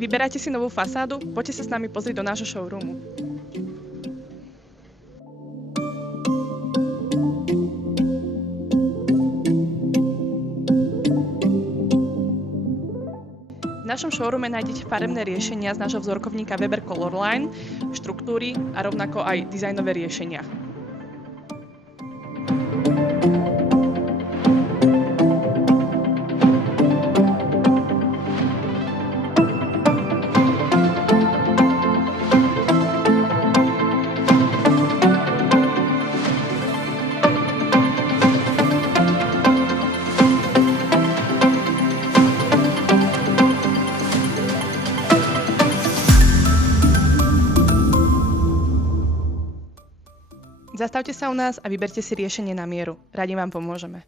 Vyberáte si novú fasádu? Poďte sa s nami pozrieť do nášho showroomu. V našom showroome nájdete farebné riešenia z nášho vzorkovníka Weber Colorline, štruktúry a rovnako aj dizajnové riešenia. Zastavte sa u nás a vyberte si riešenie na mieru. Radi vám pomôžeme.